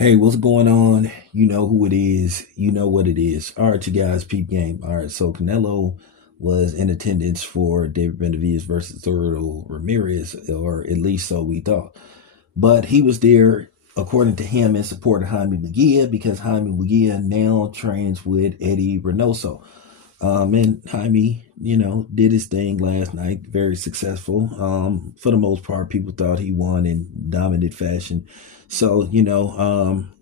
Hey, what's going on? You know who it is. You know what it is. All right, you guys, peep game. All right, so Canelo was in attendance for David Benavidez versus Thurdo Ramirez, or at least so we thought. But he was there, according to him, in support of Jaime Munguia because Jaime Munguia now trains with Eddie Reynoso. And Jaime, did his thing last night, very successful. For the most part, people thought he won in dominant fashion. So,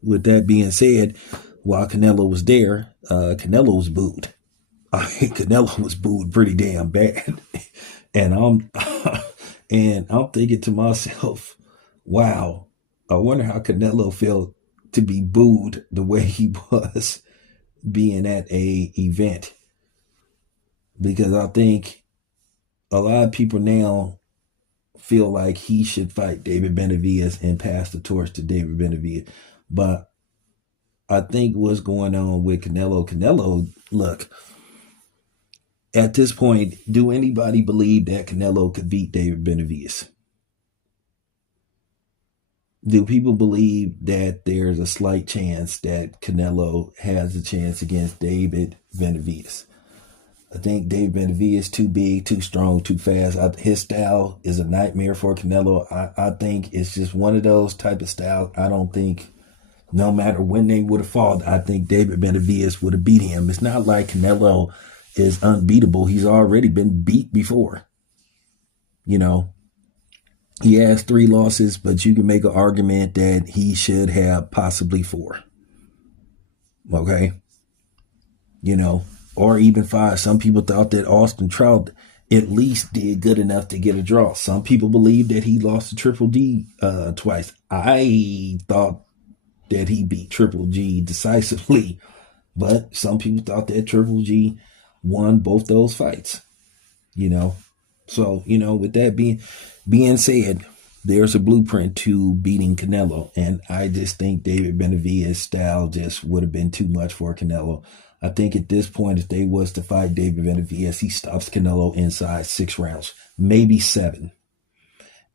with that being said, while Canelo was there, Canelo was booed. Canelo was booed pretty damn bad. And I'm and I'm thinking to myself, wow, I wonder how Canelo felt to be booed the way he was being at a event, because I think a lot of people now feel like he should fight David Benavidez and pass the torch to David Benavidez. But I think what's going on with Canelo, look, at this point, do anybody believe that Canelo could beat David Benavidez? Do people believe that there's a slight chance that Canelo has a chance against David Benavidez? I think Dave Benavidez is too big, too strong, too fast. His style is a nightmare for Canelo. I think it's just one of those type of styles. I don't think, no matter when they would have fought, I think David Benavidez would have beat him. It's not like Canelo is unbeatable. He's already been beat before. He has 3 losses, but you can make an argument that he should have possibly 4. Okay? Or even 5. Some people thought that Austin Trout at least did good enough to get a draw. Some people believe that he lost to Triple G twice. I thought that he beat Triple G decisively, but some people thought that Triple G won both those fights. So with that being said, there's a blueprint to beating Canelo, and I just think David Benavidez's style just would have been too much for Canelo. I think at this point, if they was to fight David Benavidez, he stops Canelo inside 6 rounds, maybe 7.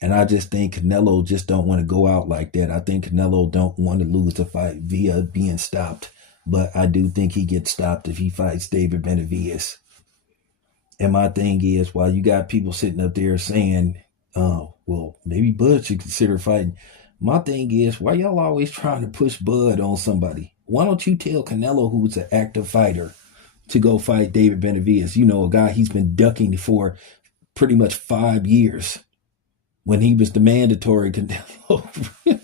And I just think Canelo just don't want to go out like that. I think Canelo don't want to lose the fight via being stopped. But I do think he gets stopped if he fights David Benavidez. And my thing is, while you got people sitting up there saying, oh, well, maybe Bud should consider fighting. My thing is, why y'all always trying to push Bud on somebody? Why don't you tell Canelo, who's an active fighter, to go fight David Benavidez? A guy he's been ducking for pretty much 5 years when he was the mandatory Canelo.